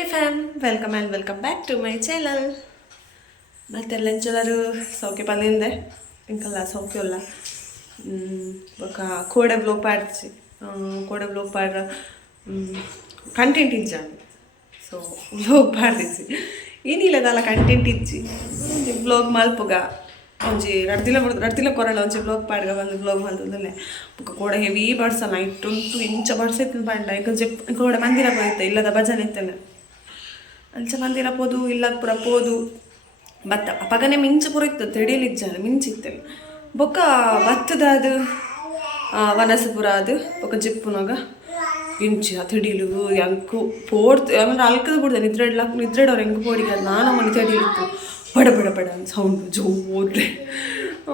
Hey fam, welcome and welcome back to my channel. ಮತ್ತೆಲ್ಲ ಎಂಚಲಾರು ಸೌಖ್ಯ ಬಂದಿಂದೆ ಇಂಕಲ್ಲ ಸೌಖ್ಯ ಇಲ್ಲ ఒక కోడే బ్లాగ్ పాడిచి కోడే బ్లాగ్ పాడ కంటెంట్ ఇచ్చాను సో బ్లాగ్ పాడిచి ಏನಿಲ್ಲ ಅಲ್ಲ ಕಂಟೆಂಟ್ ಇಚ್ಚಿ ಬ್ಲಾಗ್ ಮಲ್ಪುಗ ಒಂಜಿ ರಡ್ದಿಲ ಕೊರಳ ಒಂಜಿ ಬ್ಲಾಗ್ ಪಾಡ್ಗ ಒಂದು ಬ್ಲಾಗ್ ಮಲ್ತದಲ್ಲೇ ಬೊಕ ಕೂಡ ಹೆವಿ ಬಡ್ಸನ ಇಟ್ಟುಂಟು ಇಂಚ ಬಡ್ಸೈತಿನ ಪಂಡ ಈಗ ಕೂಡ ಮಂದಿರ ಹೋಯ್ತೆ ಇಲ್ಲದ ಭಜನೆ ಇತ್ತೇನೆ ಅಂಚ ಮಂದಿರ ಪೋದು ಇಲ್ಲ ಪುರ ಪೋದು ಭತ್ತ ಅಪಗನೆ ಮಿಂಚು ಪುರ ಇತ್ತು ತೆಡಿಲಿಜ್ಜಾನ ಮಿಂಚಿತ್ತೆ ಬೊಕ್ಕ ಭತ್ತದ ಅದು ವನಸಪುರ ಅದು ಬೊಕ್ಕ ಜಿಪ್ಪುನಾಗ ಇಂಚಿ ತಿಡಿಲು ಎಂಕು ಪೋಡ್ತು ಆಮೇಲೆ ಅಲ್ಕದ ಬಿಡ್ದೆ ನಿದ್ರೆಡವ್ರು ಹೆಂಗೆ ಪೋಡಿಗೆ ನಾನು ಮನೆ ತೆಡಿಲಿತ್ತು ಬಡ ಬಡ ಬಡ ಸೌಂಡು ಜೋರ್ರೆ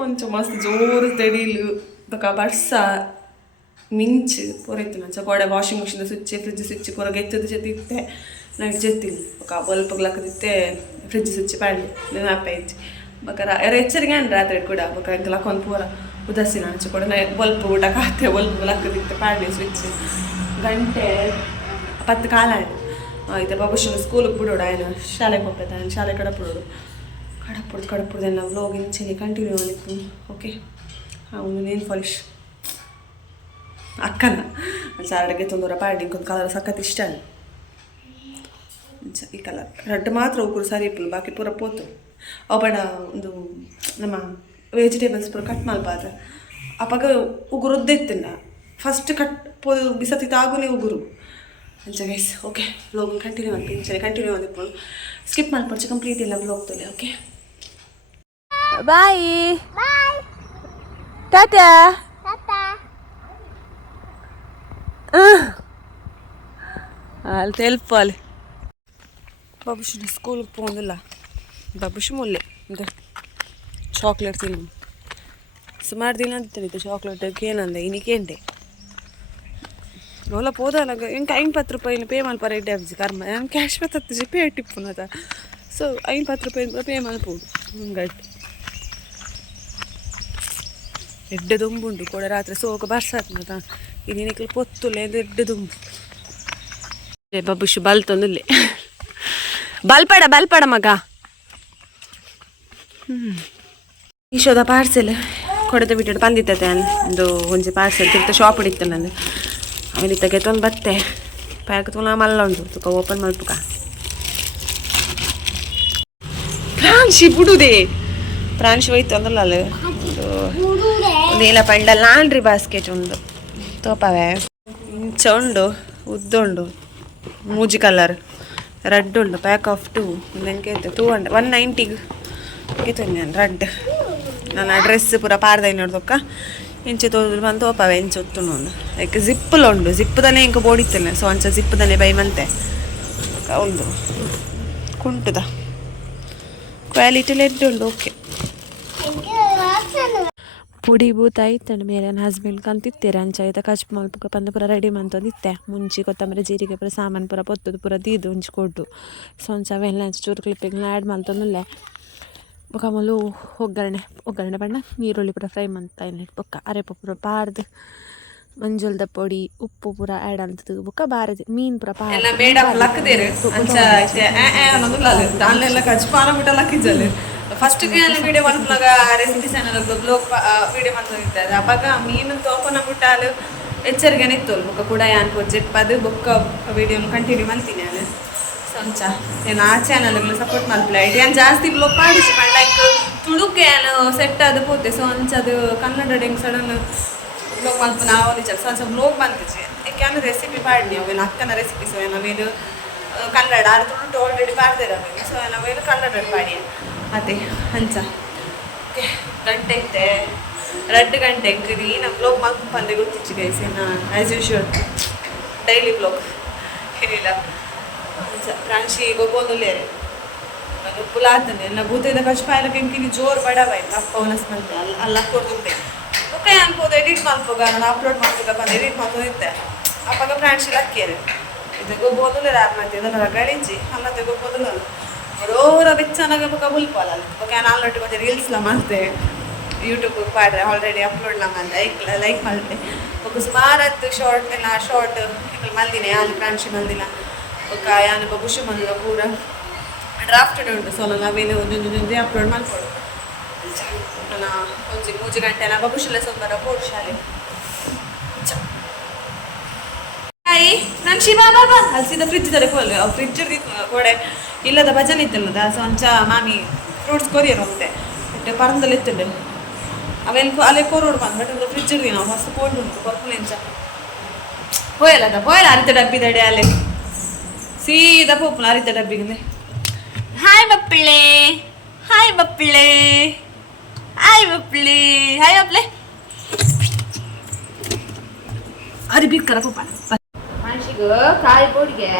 ಒಂಚ ಮಸ್ತ್ ಜೋರು ತೆಡಿಲು ಬೊಕ್ಕ ಬರ್ಸ ಮಿಂಚು ಪೂರ ಇತ್ತು ನಂಚ ಗೋಡೆ washing machine switch fridge switch ಪೂರ ಗೆತ್ತದ ಜೊತೆ ನಂಗೆ ಜೊತ್ತಿಲ್ಲ ಬೊಕ್ಕ ಬಲ್ಪಗ್ಲಕ್ಕದಿತ್ತೆ ಫ್ರಿಜ್ ಸ್ವಿಚ್ ಪಾಡ್ಲಿ ನೆನಪೆ ಇಚ್ಚಿ ಬೊಕ್ಕ ಎಚ್ಚರಿಗೆ ಅಂಡ್ ರಾತ್ರಿ ಕೂಡ ಬೊಕ್ಕ ಎಂಕ ಲಕ್ಕೊಂದು ಪೂರ ಉದಾಸೀನ ಅಂಚೆ ಕೂಡ ಬಲ್ಪ್ ಊಟ ಖಾತೆ ಬಲ್ಪ್ ಲಕ್ಕದಿತ್ತೆ ಪಾಡ್ಲಿ ಸ್ವಿಚ್ ಗಂಟೆ 10 ಕಾಲ ಆಯ್ತು ಇದು ಬಾಬುಶನ ಸ್ಕೂಲಿಗೆ ಬಿಡೋಡು ఆయన ಶಾಲೆಗೆ ಹೋಗ್ತೈತೆ ఆయన ಶಾಲೆ ಕಡಪುಡೋಡು ಕಡಪುಡ್ದೆಲ್ಲ ವ್ಲಾಗ್ ಇಂಚೆನೆ ಕಂಟಿನ್ಯೂ ಮಾಡಿತ್ತು ಓಕೆ ಅವನು ನೇಲ್ ಪಾಲಿಶ್ ಅಕ್ಕನ ಸಾರಡಿಗೆ ತೊಂದೂರ ಪಾಡಿ ಇಂಕೊಂದು ಕಲರ್ ಸಖತ್ ಇಷ್ಟ ಅಲ್ಲ ಈ ಕಲರ್ ರೆಡ್ ಮಾತ್ರ ಉಗುರು ಸರಿ ಇಪ್ಪಲು ಬಾಕಿ ಪೂರ ಪೋತು ಅವಡ ಒಂದು ನಮ್ಮ ವೆಜಿಟೇಬಲ್ಸ್ ಪೂರ ಕಟ್ ಮಲ್ಪಾದ ಅಪ್ಪಾಗ ಉಗುರು ಉದ್ದಿತ್ತಿನ ಫಸ್ಟ್ ಕಟ್ ಪೋದು ಬಿಸತಿ ತಾಗುನೇ ಉಗುರು ಅಂಚ ಗೈಸ್ ಓಕೆ ವ್ಲಾಗ್ ಕಂಟಿನ್ಯೂ ಮಾಡ್ತೀನಿ ಸರಿ ಕಂಟಿನ್ಯೂ ಮಾಡಿಕೊಂಡು ಸ್ಕಿಪ್ ಮಾಡ್ಕೊಡ್ಚಿ ಕಂಪ್ಲೀಟ್ ಇಲ್ಲ ವ್ಲಾಗ್ತಲ್ಲಿ ಓಕೆ ಬಾಯ್ ಟಾಟಾ ಅಲ್ಲಿ ತೆಲ್ಪಲ್ಲಿ ಬಾಬುಶಿನ ಸ್ಕೂಲಿಗೆ പോകുന്നിಲ್ಲ ಬಾಬುಶಿ ಮುಲ್ಲೆ ಇದು ಚಾಕ್ಲೇಟ್ ತಿನ್ನು ಸುಮಾರು ದಿನ ಅಂತ ತಿಳಿತು ಚಾಕ್ಲೇಟ್ ಏನಂದೆ ಇನಿಕೇಂಡೆ ನೋಲ ಪೋದಲ್ಲ ಇಂಕ 50 ರೂಪಾಯಿನ ಪೇ ಮಲ್ಪಾರ ಇಡ್ಡೆ ಅಬ್ಜಿ ಕರ್ಮ ನಾನು ಕ್ಯಾಶ್ ಬತ್ತಜ್ಜಿ ಪೇ ಟಿಪ್ಪುನದ ಸೊ 50 ರೂಪಾಯಿ ಪೇ ಮಲ್ಪೋದು ಹಂಗಟ್ಟು ಎಡ್ಡೆ ದುಂಬುಂಡು ಕೂಡ ರಾತ್ರಿ ಸೋಕ ಬರ್ಸಾತ್ನದ ಇನ್ನೇನಿಕ್ಲು ಪೊತ್ತುಲೆ ಅಂದ್ರೆ ಎಡ್ಡೆ ದುಂಬು ಬಾಬುಶು ಬಲ್ತೊಂದುಲ್ಲೆ ಬಲ್ಪಡ ಮಗ ಈಶೋದ ಪಾರ್ಸೆಲ್ ಕೊಡದ ಬಿಟ್ಟು ಬಂದಿತ್ತತೆ ಒಂದು ಒಂಜಿ ಪಾರ್ಸೆಲ್ ತಿರ್ತ ಶಾಪ್ ಹಿಡಿತ್ತೆ ನಾನು ಆಮೇಲೆ ತೆಗೆತೊಂದು ಬತ್ತೆ ಪ್ಯಾಕ್ ತುಲ ಮಲ್ಲ ಉಂಟು ತುಕ ಓಪನ್ ಮಲ್ಪುಕ ಪ್ರಾಂಶಿ ಬಿಡುದೇ ಪ್ರಾಂಶಿ ಹೋಯ್ತು ಅಂದಲ್ಲ ಅಲ್ಲ ಒಂದು ಏಲ ಪಂಡ ಲಾಂಡ್ರಿ ಬಾಸ್ಕೆಟ್ ಉಂಡು ತೋಪವೇ ಇಂಚ ಉಂಡು ಉದ್ದುಂಡು ಮೂಜಿ ಕಲರ್ ರೆಡ್ ಉಂಡು ಪ್ಯಾಕ್ ಆಫ್ 2 ನನಗೆ 200 190 ಗೆತ್ತೊಂದು ನಾನು ರೆಡ್ ನನ್ನ ಡ್ರೆಸ್ ಪೂರ ಪಾರ್ದ ನೋಡ್ದೊಕ್ಕ ಇಂಚೆ ತೋದ್ರು ಬಂದು ತೋಪವೆ ಇಂಚೆ ಒತ್ತುಂಡು ಒಂದು ಲೈಕ್ ಜಿಪ್ಪಲು ಉಂಡು ಜಿಪ್ಪದಲ್ಲೇ ಇಂಕ ಬೋಡಿತ್ತೇನೆ ಸೊ ಅಂಚ ಜಿಪ್ಪದಲ್ಲೇ ಬೈ ಮಂತೆ ಉಂಡು ಕುಂಟುದ ಕ್ವಾಲಿಟಿ ಲೆಡ್ ಉಂಡು ಓಕೆ ಪುಡಿ ಬೂತ ಐತಂಡು ಮೇಲೆ ನನ್ನ ಹಸ್ಬೆಂಡ್ ಕಂತಿತ್ತೇರೆ ಅಂಚ ಆಯ್ತಾ ಕಚ್ ಮಲ್ಪುಕ ಬಂದು ಪೂರ ರೆಡಿ ಮಂತಂದಿತ್ತೆ ಮುಂಚಿ ಕೊತ್ತಂಬರಿ ಜೀರಿಗೆ ಪೂರ ಸಾಮಾನು ಪೂರ ಪೊತ್ತದು ಪೂರ ದೀದು ಉಂಚಿ ಕೊಟ್ಟು ಸೊ ಒಂಚ ಅವೆಲ್ಲ ಚೂರು ಕ್ಲಿಪ್ಪಿಗೆ ಆ್ಯಡ್ ಮಲ್ತಂದುಲ್ಲೆ ಬೊಕ ಆಮೇಲೆ ಒಗ್ಗರಣೆ ಬಣ್ಣ ನೀರುಳ್ಳಿ ಪೂರ ಫ್ರೈ ಮಂತ ಇಲ್ಲ ಬೊಕ್ಕ ಅರೆಪ ಪೂರ ಪಾರ್ದು ಮಂಜುಳದ ಪೊಡಿ ಉಪ್ಪು ಪೂರ ಆ್ಯಡ್ ಅಂತದ್ದು ಬೊಕ್ಕ ಬಾರದು ಮೀನು ಪೂರ ಪಾರ್ದು ಫಸ್ಟ್ ವಿಡಿಯೋ ಮಲ್ಪನಾಗ ರೆಸಿಪಿ ಚಾನಲ್ ಬ್ಲಾಗ್ ವಿಡಿಯೋ ಮಾಡ್ತಿದ್ದೆ ಅವಾಗ ಮೀನು ತೋಪನ ಬಿಟ್ಟಾಲು ಎಚ್ಚರಿಕೆ ನಿತ್ತೋಲ್ ಬೊಕ್ಕ ಕೂಡ ಯಾನ್ ಜೆಪ್ಪದು ಬೊಕ್ಕ ವಿಡಿಯೋ ಕಂಟಿನ್ಯೂ ಮಾಡ್ತೀನಿ ನಾನು ಸಂಚ ಏನು ಆ ಚಾನಲ್ಗಳು ಸಪೋರ್ಟ್ ಮಾಡ್ತಿಲ್ಲ ಏನು ಜಾಸ್ತಿ ಬ್ಲಾಗ್ ಪಾಡಿಸಿ ಲೈಕ್ ತುಳುಕೆ ಏನು ಸೆಟ್ ಅದು ಪೋತೆ ಸೊ ಅಂಚದು ಕನ್ನಡ ಹೆಂಗೆ ಸಡನ್ ಬ್ಲಾಗ್ ಮಲ್ಪ ನಾವು ನಿಜ ಸೊ ಅಂಚ ಬ್ಲಾಗ್ ಬಂತಿச்சு ಯಾಕೆಂದ್ರೆ ರೆಸಿಪಿ ಪಾಡಿ ಅವೇನು ಅಕ್ಕನ ರೆಸಿಪಿ ಸೊ ನಾವೇನು ಕನ್ನಡ ಅದು ತುಳು ಆಲ್ರೆಡಿ ಪಾಡ್ದಿರೋವೇನು ಸೊ ನಾವೇನು ಕನ್ನಡ ಪಾಡಿ ಅದೇ ಅಂಚ ಓಕೆ ಗಂಟೆ ಐತೆ 2 ಗಂಟೆ ಎಂಕ್ರಿ ನಮ್ಮ ಬ್ಲಾಗ್ ಮಲ್ಪ ಬಂದೆ ಗೊತ್ತಿಚ್ಚು ಗೈಸ್ ಏನು ಆ್ಯಸ್ ಯೂಶುವಲ್ ಡೈಲಿ ಬ್ಲಾಗ್ ಏನಿಲ್ಲ ಪ್ರಾಂಶಿ ಗೊಬ್ಬೊಂದುಲ್ಲೇ ಅದು ಪುಲಾತನೆ ಎಲ್ಲ ಭೂತದ ಕಚ್ಪಾಯಲ ಕೆಂಕಿನಿ ಜೋರು ಬಡವಾಯ್ ಅಪ್ಪ ಅವನಸ್ ಬಂದೆ ಅಲ್ಲ ಕೊಡ್ದುಂಟೆ ಓಕೆ ಅನ್ಬೋದು ಎಡಿಟ್ ಮಾಡ್ಬೋಗ ನಾನು ಅಪ್ಲೋಡ್ ಮಾಡ್ಬೋಗ ಬಂದು ಎಡಿಟ್ ಮಾಡ್ಬೋದಿತ್ತೆ ಅಪ್ಪಾಗ ಪ್ರಾಂಶಿ ಲಕ್ಕಿಯರು ಇದು ಗೊಬ್ಬೊಂದುಲ್ಲೇ ರ್ಯಾಪ್ ಮಾಡ್ತಿದ್ದೆ ಅದರ ಗಳಿಂಚಿ ಅಲ್ಲದೆ ಗೊಬ್ಬೊಂದುಲ್ಲ ಬರೋರ ಬೆಚ್ಚನಾಗ ಬೊಕ್ಕ ಬುಲ್ಪಲ್ಲ ಓಕೆ ನಾನು ಆಲ್ರೆಡಿ ಮತ್ತೆ ರೀಲ್ಸ್ಲ ಮಾಡ್ತೆ ಯೂಟ್ಯೂಬ್ ಪಾಡ್ರೆ ಆಲ್ರೆಡಿ ಅಪ್ಲೋಡ್ ಮಂದೆ ಲೈಕ್ ಮಾಡಿದೆ ಬೊಕ್ಕ ಸುಮಾರತ್ತು ಶಾರ್ಟ್ ಎಲ್ಲ ಶಾರ್ಟ್ ಮಲ್ದಿನಿ ಅಲ್ಲಿ ಪ್ರಾಂಶಿ ಮಲ್ದಿನ ఒక యాన బబుష మనలో పూర ಡ್ರಾಫ್ಟೆಡ್ ಉಂಟು ಸೊ ನಾವೇನು ಒಂದೊಂದು ಅಪ್ಲೋಡ್ ಮಾಡ್ಕೊಳ್ಳೋದು ನಾನು ಒಂಜಿ 3 ಗಂಟೆ ನಾ ಬಬುಷಲ್ಲ ಸೊಂಬರ ಪೋಡ್ ಶಾಲೆ ಹಾಯ್ ನಾನು ಶಿವ ಬಾಬಾ ಅಲ್ಲಿ ಫ್ರಿಜ್ ತಾರೆ ಕೋಲ್ ಫ್ರಿಜ್ ಕೊಡೆ ಇಲ್ಲದ ಭಜನೆ ಇತ್ತಲ್ಲದ ಸೊ ಅಂಚ ಮಾಮಿ ಫ್ರೂಟ್ಸ್ ಕೊರಿಯರ್ ಹೋಗ್ತೆ ಮತ್ತೆ ಪರಂದಲ್ಲಿ ಇತ್ತಂಡೆ ಅವೆಲ್ಲ ಅಲ್ಲೇ ಕೊರೋಡು ಬಂದು ಬಟ್ ಒಂದು ಫ್ರಿಜ್ ಇರ್ದಿ ನಾವು ಫಸ್ಟ್ ಕೋಲ್ಡ್ ಉಂಟು ಕೊರ್ಪುಲೆಂಚ ಹೋಯಲ್ಲ ಅರಿತ ಡಬ್ಬಿ ದಡೆ ಅಲ್ಲೇ ಸೀದಾ ಪೋಪುನ ಅರಿತ ಡಬ್ಬಿಗೆ ಹಾಯ್ ಬಪ್ಪಳೆ ಹಾಯ್ ಬಪ್ಪಳೆ ಹಾಯ್ ಬಪ್ಪಳೆ ಹಾಯ್ ಬಪ್ಪಳೆ ಅರಿ ಬಿಕ್ಕರ ಪೋಪ ಮನುಷ್ಯಗ ಕಾಯಿ ಪೋಡಿಗೆ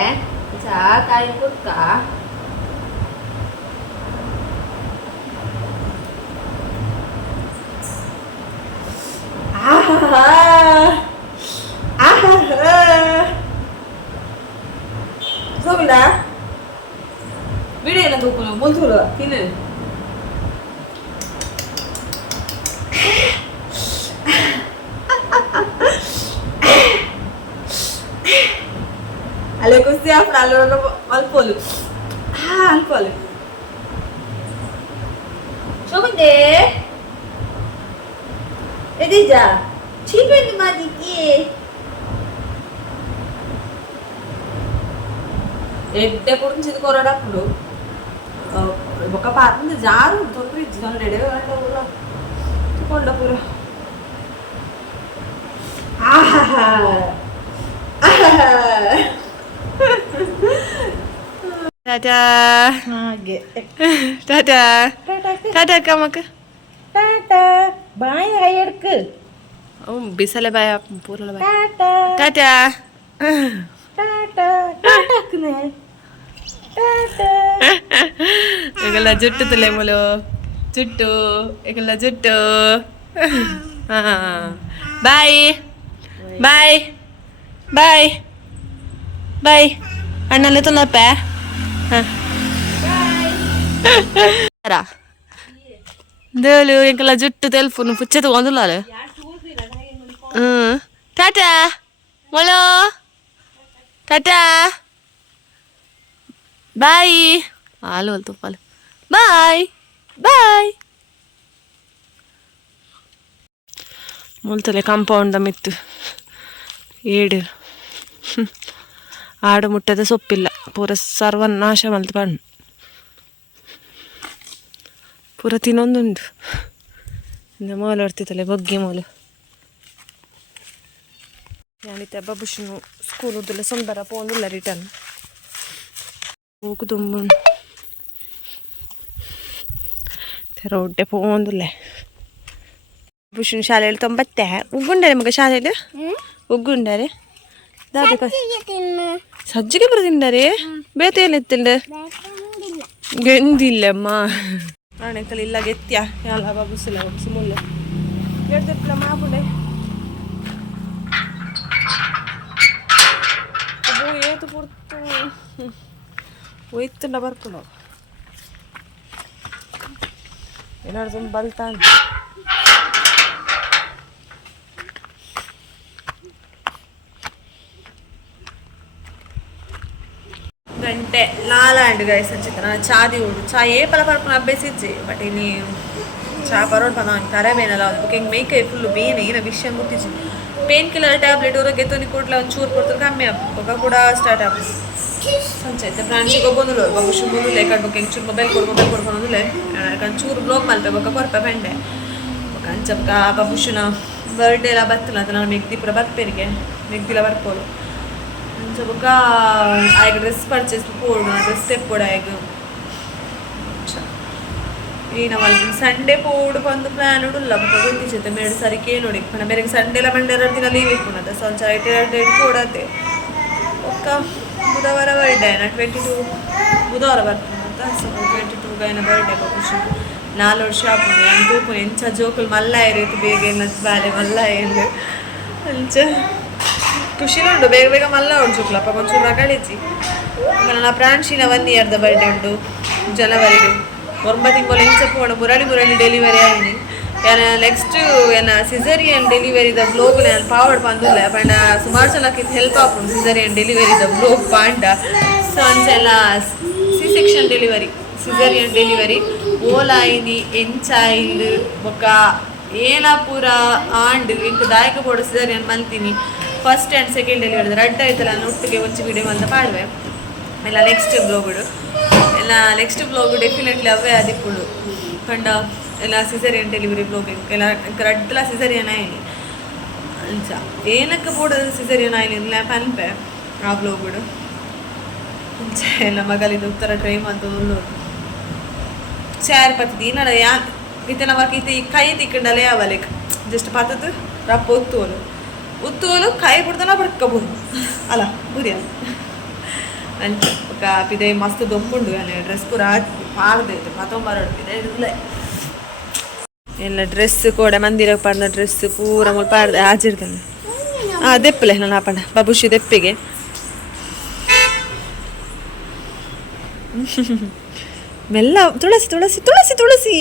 ಚಾ ಕಾಯಿ ಕೊಡ್ಕ ಸೋಬಿಡ ವಿಡಿಯೋ ಎಲ್ಲ ತೂಕು ಮುಲ್ತುರು ತಿನ್ನು ಅಲ್ಲೇ ಕುಸ್ತಿ ಅಪ್ಪ ಅಲ್ಲೋರು ಅಲ್ಪೋಲು ಅಲ್ಪೋಲು ಶೋಭಂದೆ ಎದಿಜಾ ಚೀಪೆಂದು ಮಾದಿಕ್ಕಿ ಎಡ್ಡೆ ಕುಡಿಸಿದ ಕೊರಡಾಪುಡು ఒక పాత జారు తొందర ఇచ్చి రెడీ ఊళ్ళో కొండపూర ಟಾಟಾ ಟಾಟಾ ಟಾಟಾ ಕಮ್ಮಕ್ಕ ಟಾಟಾ ಬಾಯ್ ಎಡ್ಕ್ ಬಿಸಲೆ ಬಾಯ ಪೂರಲ ಬಾಯ್ ಟಾಟಾ ಟಾಟಾ ಟಾಟಾಕ್ನೆ ಈಗೆಲ್ಲ ಜುಟ್ಟು ತಲೆ ಮುಲು ಜುಟ್ಟು ಈಗೆಲ್ಲ ಜುಟ್ಟು ಬಾಯ್ ಬಾಯ್ ಬಾಯ್ ಬಾಯ್ ಅಣ್ಣಲ್ಲಿ ತೊಂದಪ್ಪ ದೇವಲು ಈಗೆಲ್ಲ ಜುಟ್ಟು ತೆಲ್ಪು ಪುಚ್ಚೆ ತಗೊಂಡಿಲ್ಲ ಟಾಟಾ ಮೊಲೋ ಟಾಟಾ ಬಾಯ್ ಹಾಲು ಅಲ್ತು ಪಾಲು ಬಾಯ್ ಬಾಯ್ ಮುಲ್ತಲೆ ಕಾಂಪೌಂಡ ಮಿತ್ತು ಏಡು ಆಡು ಮುಟ್ಟದ ಸೊಪ್ಪಿಲ್ಲ ಪೂರ ಸರ್ವನಾಶ ಮಲ್ತು ಬಣ್ಣ ಪೂರ ತಿನ್ನೊಂದುಂಡು ಮೂಲ ಹೊಡ್ತಿತ್ತಲೆ ಬೊಗ್ಗೆ ಮೂಲ ಯಾನಿತ್ತೆ ಬಬುಷ್ನು ಸ್ಕೂಲ್ ಉದ್ದಲ್ಲ ಸೊಂಬರ ಪೋಂದಿಲ್ಲ ರಿಟರ್ನ್ ಹೋಗು ತುಂಬ ರೋಡ್ಡೆ ಪೋಂದಿಲ್ಲ ಬುಷನ್ ಶಾಲೆಯಲ್ಲಿ ತೊಂಬತ್ತೆ ಉಗ್ಗುಂಡರೆ ಮಗ ಶಾಲೆಯಲ್ಲಿ ಉಗ್ಗುಂಡರೆ ಸಜ್ಜಿಗೆ ಬರ ತಿಂಡರೆ ಬೇತೆ ಏನಿತ್ತಿಂಡ ಗೆಂದಿಲ್ಲಮ್ಮ ಆಣೆಕಲ್ ಇಲ್ಲ ಗೆತ್ಯ ಯಾಲ ಬಾಬುಸಿಲ್ಲ ಸುಮುಲ್ಲ ಹೇಳ್ತಿರ್ತಿಲ್ಲ ಮಾಪುಂಡೆ ಏತು ಪುರ್ತು ಒಯ್ತುಂಡ ಬರ್ಕೊಂಡು ಏನಾದ್ರು ತುಂಬ ಬಲ್ತಾ ಗಂಟೆ ಲಾಲಾಂಡ್ ಗೈಸ್ ಅಂಚಿತ್ತ ನಾನು ಚಾದಿ ಉಡು ಚಾ ಏ ಪಲ ಪರ್ಪನ ಅಭ್ಯಸಿಜ್ಜಿ ಬಟ್ ಇಲ್ಲಿ ಚಾ ಪರೋಡ್ ಪದ ಕರೆ ಬೇನಲ್ಲ ಒಂದು ಹಿಂಗೆ ಮೇಕೈ ಫುಲ್ಲು ಬೇನೆ ಏನೋ ವಿಷಯ ಮುಟ್ಟಿಸಿ ಪೇನ್ ಕಿಲ್ಲರ್ ಟ್ಯಾಬ್ಲೆಟ್ ಊರ ಗೆತ್ತೊಂದು ಕೂಡಲೇ ಒಂದು ಚೂರು ಕೊಡ್ತಾರೆ ಕಮ್ಮಿ ಆಗ್ಬೇಕು ಕೂಡ ಸ್ಟಾರ್ಟ್ ಆಗ್ಬೋದು ಸಂಚೈತೆ ಫ್ರಾನ್ಸಿಗೆ ಬಂದು ಬಗುಶು ಬಂದುಲೆ ಕಡ್ಬೇಕು ಹೆಂಗೆ ಚೂರು ಮೊಬೈಲ್ ಕೊಡ್ಕೊಂಡು ಬಂದುಲೆ ಚೂರು ಬ್ಲಾಗ್ ಮಲ್ಪೇಬೇಕು ಕೊರ್ಪ ಪೆಂಡೆ ಅಂಚಪ್ಪ ಬಬುಶುನ ಬರ್ಡೇ ಎಲ್ಲ ಬರ್ತಲ್ಲ ಅಂತ ನಾನು ಮೆಗ್ದಿ ಪೂರ ಬರ್ಪೇರಿಗೆ ಮೆಗ್ದಿಲ್ಲ ಬರ್ಕೋಳು ಅಂಚಪ್ಪ ಆಗ ಡ್ರೆಸ್ ಪರ್ಚೇಸ್ ಕೊಡು ಡ್ರೆಸ್ ತೆಕ್ಕೊಡ ಆಗ ಏನವಲ್ಲ ಸಂಡೇ ಪೋಡು ಬಂದು ಪ್ಲಾನ್ ಉಡುಲ್ಲ ಗೊತ್ತಿಚ್ಚೈತೆ ಮೇಡು ಸರಿ ಕೇಳೋಡಿ ಪಣ ಬೇರೆ ಸಂಡೇಲ ಮಂಡೇ 2 ದಿನ ಲೀವ್ ಇಟ್ಕೊಂಡದ ಸ್ವಲ್ಪ ಡೇಟ್ ಕೊಡತ್ತೆ ಒಕ್ಕ ಬುಧವಾರ ಬರ್ಡೇ ನಾ 22 ಬುಧವಾರ ಬರ್ತಂತ ಸೊ 22 ಗೈನ ಬರ್ಡೇ ಖುಷಿ 4 ವರ್ಷ ಆಪುಂಡು ನಾನು ತೂಪುನು ಎಂಚ ಜೋಕುಲು ಮಲ್ಲ ಇರೋದು ಬೇಗ ಏನದು ಬಾಲೆ ಮಲ್ಲ ಏನು ಅಂಚ ಖುಷಿಲುಂಡು ಬೇಗ ಬೇಗ ಮಲ್ಲ ಹೊಡ್ಸುಕ್ಲಪ್ಪ ಒಂಚೂರು ರಗಳಿಸಿ ನನ್ನ ಪ್ರಾಂಶಿನ 1 ಇಯರ್ದ ಬರ್ಡೇ ಉಂಟು ಜನವರಿಡು 9 ತಿಂಗಳು ಎಂಚ ಪೋಣ ಮುರಳಿ ಡೆಲಿವರಿ ಆಯ್ನಿ ಯಾನ ನೆಕ್ಸ್ಟ್ ಏನ ಸಿಸರಿಯನ್ ಡೆಲಿವರಿದ ಬ್ಲೋಗ್ ನಾನು ಪಾವಡ್ ಪಂದುಲ್ಲ ಪಂಡ ಸುಮಾರು ಜನಕ್ಕೆ ಹೆಲ್ಪ್ ಆಪುಂಡು ಸಿಸರಿಯನ್ ಡೆಲಿವರಿದ ಬ್ಲೋಗ್ ಪಾಂಡ ಸೊ ಒಂಚೆಲ್ಲ ಸಿ ಡೆಲಿವರಿ ಸಿಸೇರಿಯನ್ ಡೆಲಿವರಿ ಓಲಾಯಿನಿ ಎಂಚಾಯಿಲ್ ಬೊಕ್ಕ ಏನ ಪೂರ ಆಂಡ್ ಇಂಕ ದಾಯಕ ಬೋಡು ಸಿಸೇರಿಯನ್ ಮಲ್ತೀನಿ ಫಸ್ಟ್ ಆ್ಯಂಡ್ ಸೆಕೆಂಡ್ ಡೆಲಿವರಿ ರಡ್ಡ ಆಯ್ತಲ್ಲ ನಾನು ಒಟ್ಟಿಗೆ ಒಂಚು ವಿಡಿಯೋ ಅಂತ ಪಾಡುವೆ ಎಲ್ಲ ನೆಕ್ಸ್ಟ್ ಬ್ಲಾಗ್ ಡೆಫಿನೆಟ್ಲಿ ಅವೇ ಆದಿಪ್ಪುಡು ಕಂಡ ಎಲ್ಲ ಸಿಸೇರಿಯನ್ ಡೆಲಿವರಿ ಬ್ಲಾಗ್ ಎಲ್ಲ ರಡ್ಡಲ ಸಿಸೇರಿಯನ್ ಆಯ್ನಿ ಅಂಚ ಏನಕ್ಕೆ ಬೋಡೋದು ಸಿಸೇರಿಯನ್ ಆಯ್ನಿ ಲ್ಯಾಂಪ್ ಅನ್ಪೆ ಆ ಬ್ಲಾಗುಡು ಅಂಚ ಎಲ್ಲ ಮಗಲಿದ ಉತ್ತರ ಟ್ರೈ ಮಾಡ್ತೋದು ಚಾರ್ ಪತ್ತದು ಏನಡ ಯಾ ಇತ್ತೆ ನಮಕ್ ಇತ್ತೆ ಈ ಕೈ ತಿಕ್ಕಂಡಲೇ ಅವಲೆಕ್ ಜಸ್ಟ್ ಪತ್ತದು ರಪ್ಪ ಉತ್ತೋಲು ಕೈ ಬಿಡ್ದನ ಬಡ್ಕಬಹುದು ಅಲ್ಲ ಬುರಿಯ ಅಂಚ ఒక ಪಿದೆ ಮಸ್ತ್ ದೊಂಬುಂಡು ಡ್ರೆಸ್ ಪೂರ ಪಾಡ್ದೈತೆ ಮತ್ತೊಂಬರಡು ಪಿದೆ ಇರಲೇ ಎಲ್ಲ ಡ್ರೆಸ್ ಕೂಡ ಮಂದಿರಕ್ಕೆ ಪಾಡ್ದ ಡ್ರೆಸ್ ಪೂರ ಮುಲ್ ಪಾಡ್ದೆ ಆಜಿರ್ತಾನೆ ದೆಪ್ಪಲೆ ನಾನು ಹಾಪಂಡ ಬಬುಷಿ ದೆಪ್ಪಿಗೆ ಮೆಲ್ಲ ತುಳಸಿ ತುಳಸಿ ತುಳಸಿ ತುಳಸಿ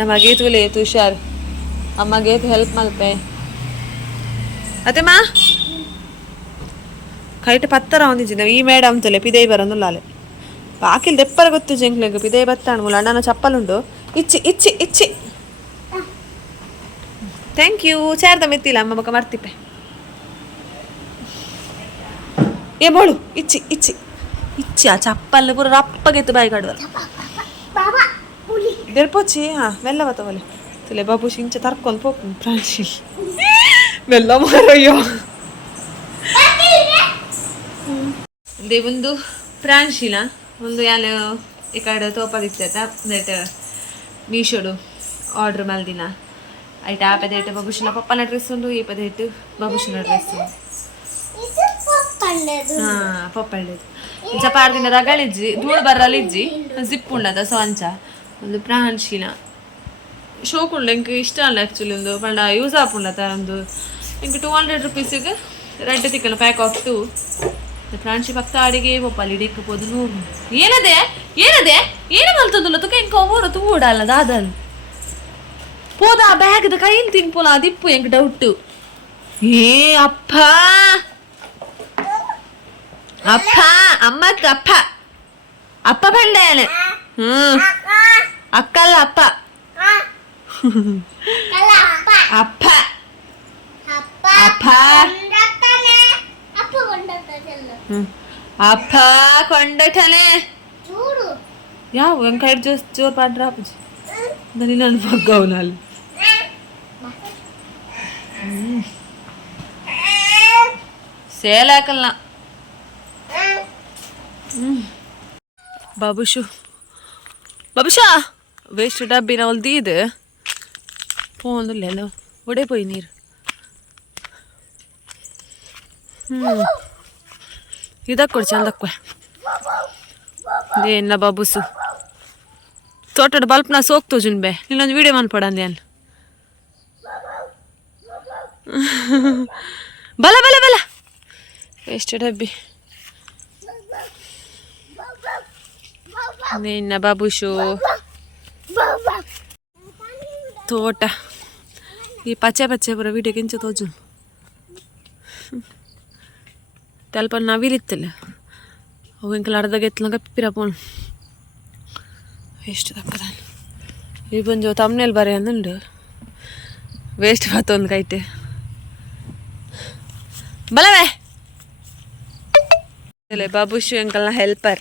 ನಮಗೆ ತುಲೆ ತುಷಾರ್ ಅಮ್ಮಗೆ ಹೆಲ್ಪ್ ಮಲ್ಪೆ ಅತ್ತೆ ಮಾ ಕೈಟ್ ಪತ್ತರ ಹೊಂದಿದ್ದ ಈ ಮೇಡಮ್ ತುಲೆ ಪಿದೈ ಬರೋದು ಲಾಲೆ ಬಾಕಿಲ್ ದೆಪ್ಪರ ಗೊತ್ತು ಜಂಕ್ಲೆಗ್ ಪಿದೈ ಬತ್ತಾಣ ಮುಲ ಅಣ್ಣನ ಚಪ್ಪಲುಂಡು ಇಚ್ಚಿ ಥ್ಯಾಂಕ್ ಯು ಚಾರ್ದ ಮೆತ್ತಿಲ್ಲ ಅಮ್ಮ ಬಕ್ಕ ಮರ್ತಿಪ್ಪೆ ಏ ಬೋಳು ಇಚ್ಚಿ ಆ ಚಪ್ಪಲ್ ಪೂರ ರಪ್ಪಗೆತ್ತು ಬಾಯಿ ಕಾಡುವಲ್ಲ ಗೆರ್ಪೋಚಿ ಮೆಲ್ಲ ಬತ್ತವಲೆ ತುಲೆ ಬಾಬು ಇಂಚ ತರ್ಕೊಂಡು ಹೋಗ್ತು ಪ್ರಾಂಶಿ ಮೆಲ್ಲ ಮಾರಯ್ಯೋ ಅದೇ ಒಂದು ಪ್ರಾಂಶಿನ ಒಂದು ಯಾನು ಈ ಕಡೆ ತೋಪದಿತ್ತ ದಟ್ ಮೀಶೋಡು ಆರ್ಡ್ರ್ ಮಲ್ದಿನ ಐಟ ಆ ಪದೇಟು ಬಬುಶಿನ ಪಪ್ಪನ ಡ್ರೆಸ್ ಉಂಡು ಈ ಪದೇಟು ಬಬುಶಿನ ಡ್ರೆಸ್ ಪಪ್ಪಳ್ಳದು ಇಂಚ ಪಾರ್ದಿನ ರಗಳಿಜ್ಜಿ ಧೂಳು ಬರಲಿಜ್ಜಿ ಜಿಪ್ ಉಂಡದ ಸೊ ಅಂಚ ಒಂದು ಪ್ರಾಂಶಿನ ಶೋಕುಂಡು ಇಂಕ ಇಷ್ಟ ಅಲ್ಲ ಆ್ಯಕ್ಚುಲಿ ಒಂದು ಪಂಡ ಯೂಸ್ ಆಪುಂಡತ ಒಂದು ಇಂಕ 200 ರೂಪೀಸಿಗೆ ರೆಡ್ ತಿಕ್ಕನ ಪ್ಯಾಕ್ ಆಫ್ 2 ಪ್ರಾಂಶಿ ಪಕ್ಕ ಅಡಿಗೆ ಪಪ್ಪಲ್ಲಿ ಇಡಿಕ್కపోదు ನೂರು ಏನದೆ ಏನು ಮಲ್ತದಲ್ಲ ತುಕ ಇಂಕ ಮೂರು ತೂಡಲ್ಲ ದಾದಲ್ ಪೋದ ಬ್ಯಾಗ್ದ ಕೈಲಿ ತಿನ್ಪೋಲ ಅದಿಪ್ಪು ಎಂಕ ಡೌಟು ಏ ಅಪ್ಪ ಅಮ್ಮಕ್ಕ ಅಪ್ಪ ಬಂಡೇನೆ ಅಕ್ಕಲ್ಲ ಅಪ್ಪ ಅಪ್ಪ ಅಪ್ಪ ಕೊಂಡಟನೆ ಯಾವ ವೆಂಕಟ ಜೋರ್ ಪಾಡ್ರ ಅಪ್ಪಜಿ ನನಗೆ ನನ್ನ ಮಗ್ಗವು ನಾಲ್ ಸೇಲ್ ಹಾಕಲ್ಲ ಬಾಬುಷಾ ವೇಸ್ಟ್ ಡಬ್ಬಿನ ಹೊಲ್ದಿ ಇದು പോന്നില്ലല്ലോ ഇവിടെ പോയി നീര് ಇದಕ್ಕೆ ಚಂದಕ್ಕೆ ಏನ ಬಾಬುಸು ತೋಟದ ಬಲ್ಪ್ನ ಸೋಕ್ತು ಜುನ್ಬೆ ಇಲ್ಲೊಂದು ವಿಡಿಯೋ ಮನ್ಪಡಂದೆ ಅನ್ ಬಲ ಎಷ್ಟು ಡಬ್ಬಿ ನಿನ್ನ ಬಾಬುಶು ತೋಟ ಈ ಪಚ್ಚೆ ಪೂರ ವಿಡಿಯೋ ಕೆಂಚ ತೋಜು ತಲ್ಪ ನವಿಲಿತ್ತಲ್ಲ ಅವು ಇಂಕಲ್ ಅರ್ಧ ಎತ್ತಲ ಗಪ್ಪಿರ ಪೋಣು ಎಷ್ಟು ತಕ್ಕದ ಈ ಬಂಜು ತಮ್ಮನೇಲಿ ಬರೀ ಅಂದುಂಡು ವೇಸ್ಟ್ ಬತ್ತೊಂದು ಕೈಟೆ ಬಲವೇ ಬಾಬುಶು ಎಂಕಲ್ನ ಹೆಲ್ಪರ್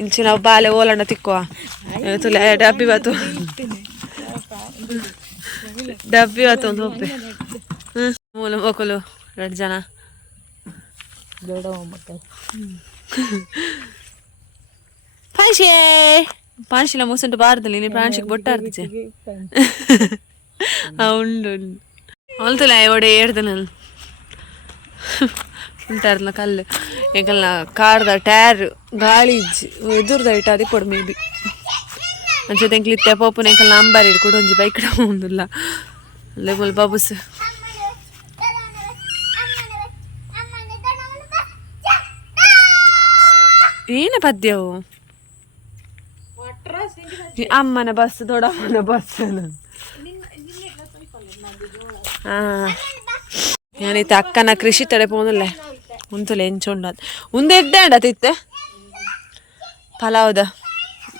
ಇಂಚು ನಾವು ಬಾಲೆ ಓಲಣ್ಣ ತಿಕ್ಕುವ ತುಲೆ ಡಬ್ಬಿ ಬಾತು ಒಂದು ಹೋಗ್ಬೆ ಮೂಲ ಮಕ್ಕಳು 2 ಜನ ಪಾಂಶಿಲ ಮೂಸಂಟು ಬಾರದಲ್ಲಿ ನೀನು ಪ್ರಾಂಶಿಗೆ ಬೊಟ್ಟಾರ್ತಿಚೆ ಉಂಡು ಹೊಲ್ತಲ್ಲ ಒಡೆ ಏರ್ದ ನಾನು ಉಂಟಾರ್ಲ ಕಲ್ಲು ಎಂಕಲ್ನ ಕಾರ್ದ ಟೈರ್ ಗಾಳಿ ಇಜ್ಜಿ ಎದುರ್ದ ಇಟ್ಟು ಅದೇ ಕೊಡು ಮೇ ಬಿ ಅಂಚೆ ತೆಂಕ್ಲಿತ್ತೆ ಪೋಪುನ ಎಂಕಲ್ನ ಅಂಬಾರಿ ಹಿಡ್ಕೊಂಡು ಒಂಜಿ ಬೈಕ್ ಒಂದಿಲ್ಲ ಅಲ್ಲೇ ಮುಲ್ ಬಾಬುಸ್ ಏನ ಪದ್ಯವು ಅಮ್ಮನ ಬಸ್ ದೊಡ್ಡಮ್ಮನ ಬಸ್ ഞാനിത് അക്കന കൃഷി തടെ പോകുന്നില്ലേ ಉಂತುಲೆ ಎಂಚುಂಡದು ಉಂದು ಎಡ್ಡೆ ಅಂಡತಿತ್ತೆ ಪಲಾವ್ದ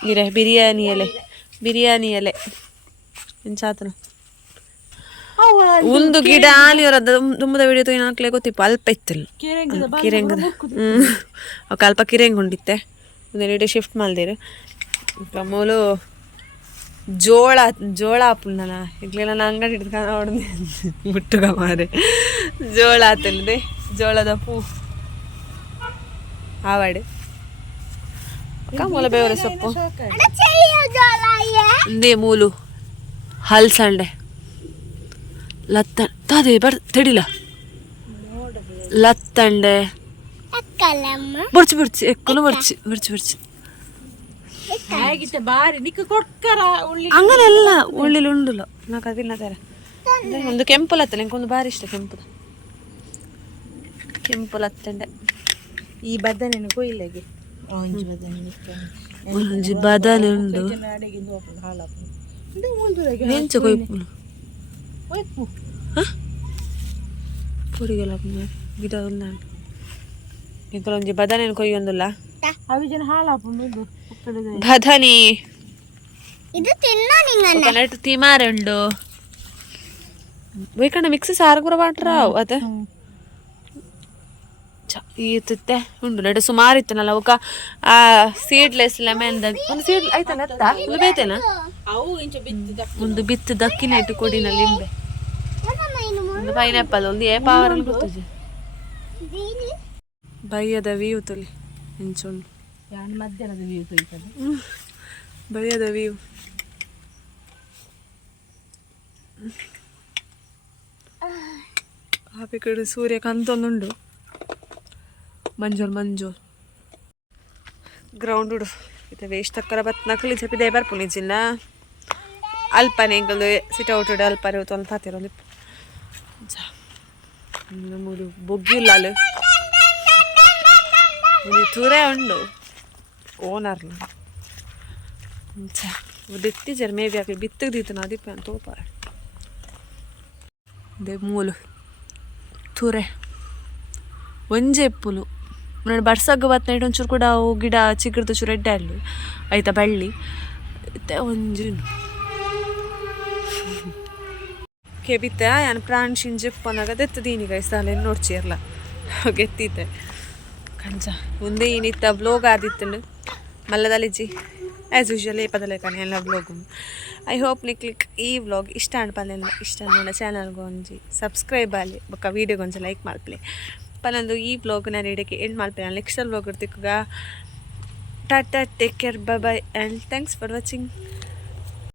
ಇರೆ ಬಿರಿಯಾನಿ ಎಲೆ ಎಂಚಾತನ ಒಂದು ಗಿಡ ಆಲಿಯವರದ್ದು ತುಂಬದ ವಿಡಿಯೋ ತೋಯಿ ನಾಲ್ಕಲೆ ಗೊತ್ತಿಪ್ಪ ಅಲ್ಪ ಇತ್ತಿಲ್ಲ ಕಿರೆಂಗದ ಅವಕ್ಕೆ ಅಲ್ಪ ಕಿರೆಂಗ್ ಉಂಡಿತ್ತೆ ಒಂದು ವಿಡಿಯೋ ಶಿಫ್ಟ್ ಮಾಡ್ದಿರು ಮೂಲು ಜೋಳ ಆಪುಲ್ನಲ್ಲ ಈಗಲೇ ನಾನು ಅಂಗಡಿ ಹಿಡ್ಕೊಂಡು ನೋಡಿದೆ ಮುಟ್ಟುಗ ಮಾರೆ ಜೋಳ ಆತಲ್ಲದೆ ಜೋಳದ ಪೂ ಆವಾಡೆ ಮೂಲ ಬೇವರ ಸೊಪ್ಪು ಒಂದೇ ಮೂಲು ಹಲ್ಸಂಡೆ ಲತ್ತಂಡೆ ತಡಿಲ ಲತ್ತಂಡೆ ಬುಡ್ಚಿ ಎಕ್ಕನು ಬುಡ್ಚಿ ಅಂಗನೆಲ್ಲ ಉಳ್ಳಿಲಿ ಉಂಡುಲ್ಲ ನಾಲ್ಕು ಅದಿಲ್ಲ ತರ ಒಂದು ಕೆಂಪು ಲತ್ತಲ್ಲ ಇಂಕೊಂದು ಭಾರಿ ಇಷ್ಟ ಕೆಂಪು ಲತ್ತಂಡೆ ಈ ಬದನೆ ಕೊಯ್ಲೆಗೆ ಒಂಜಿ ಬದನೆ ಉಂಡು ಹೆಂಚ ಕೊಯ್ಪುನು ಪುರಿಗೆಲ್ಲ ಗಿಡ ಉಂದಾಂಡು ಇಂಕೊಂಜಿ ಬದನೆ ಕೊಯ್ಯೊಂದುಲ್ಲ ಬದನಿ ನೆಟ್ಟು ತಿಮಾರುಂಡು ಬೇಕಂಡ ಮಿಕ್ಸಿ ಸಾರು ಕೂಡ ಮಾಡ್ರಾವು ಅದ ಈತ್ತೆ ಉಂಡು ನೆಟ್ಟು ಸುಮಾರು ಇತ್ತನಲ್ಲ ಅವಕ್ಕ ಆ ಸೀಡ್ಲೆಸ್ ಲೆಮನ್ ಒಂದು ಸೀಡ್ ಆಯ್ತಲ್ಲ ಒಂದು ಬೇತೇನ ಒಂದು ಬಿತ್ತು ದಕ್ಕಿನ ಇಟ್ಟು ಕೊಡಿನ ಲಿಂಬೆ ಒಂದು ಪೈನಾಪಲ್ ಒಂದು ಏಪಾವರಲ್ಲಿ ಗೊತ್ತಿದೆ ಬಯ್ಯದ ವ್ಯೂ ತುಲಿ ಹೆಂಚುಂಡು ಮಧ್ಯಾಹ್ನದ ವ್ಯೂ ತೊಯ್ತದೆ ಬಯ್ಯದ ವ್ಯೂ ಆಪಿ ಕಡೆ ಸೂರ್ಯ ಕಂತೊಂದುಂಡು ಮಂಜೋಲ್ ಗ್ರೌಂಡ್ ಉಡು ಇದು ವೇಸ್ಟ್ ತಕ್ಕರ ಬತ್ ನಕಲಿ ಚಪಿದೆ ಬರ್ಪುನಿಜಿಲ್ಲ ಅಲ್ಪನೆ ಎಂಕಲ್ದು ಸಿಟ್ ಔಟ್ ಉಡು ಅಲ್ಪನೆ ತೊಂದು ಪಾತಿರೋದು ನಮ್ಮದು ಬೊಗ್ಗಿಲ್ಲ ಅಲ್ಲಿ ಒಂದು ತೂರೇ ಉಂಡು ಓನರ್ನ ದಿತ್ತಿಜರ್ ಮೇಬಿ ಆಪಿ ಬಿತ್ತಗೆ ದೀತನ ಅದಿಪ್ಪ ಅಂತ ತೋಪ ದೇ ಮೂಲು ತೂರೆ ಒಂಜೆ ಎಪ್ಪುಲು ನೋಡಿ ಬಡ್ಸಗ್ಗ ಬತ್ತ ಒಂಚೂರು ಕೂಡ ಅವು ಗಿಡ ಚಿಕ್ಕಡ್ದು ಚೂರು ಎಡ್ಡೆ ಅಲ್ಲು ಆಯ್ತಾ ಬಳ್ಳಿ ಒಂಜು ಕೆಬಿತ್ತೆ ಯಾನು ಪ್ರಾಣಿಶಿನ ಜಿಪ್ಪನಾಗ ದೆತ್ತು ದೀನಿಗ ಸ್ಥಳ ನೋಡ್ಚಿರ್ಲ ಗೆತ್ತಿತ್ತೆ ಕಂಚ ಮುಂದೆ ಏನಿತ್ತ ಬ್ಲೋಗ್ ಆದಿತ್ತು ಮಲ್ಲದಲ್ಲಿಜ್ಜಿ ಆ್ಯಸ್ ಯೂಶ್ವಲ್ ಏಪದಲ್ಲೇ ಕಾಣಿ ಎಲ್ಲ ಬ್ಲಾಗ್ ಐ ಹೋಪ್ ನಿ ಕ್ಲಿಕ್ ಈ ವ್ಲಾಗ್ ಇಷ್ಟ ಅನ್ಪಲ್ಲ ಇಷ್ಟ ನನ್ನ ಚಾನಲ್ಗೆ ಒಂಜಿ ಸಬ್ಸ್ಕ್ರೈಬ್ ಆಗಲಿ ಬೊಕ್ಕ ವೀಡಿಯೋಗೆ ಒಂಚ ಲೈಕ್ ಮಾಡ್ಪ್ಲೆ ಪನ್ನೊಂದು ಈ ವ್ಲಾಗ್ ನಾನು ಇಡಕ್ಕೆ ಎಂಡ್ ಮಾಡ್ಪ್ಲೆ ನಾನು ನೆಕ್ಸ್ಟ್ ವ್ಲಾಗ್ ಇರ್ತಿಕ್ಕಾಗ ಟಾಟಾ take care bye and thanks for watching.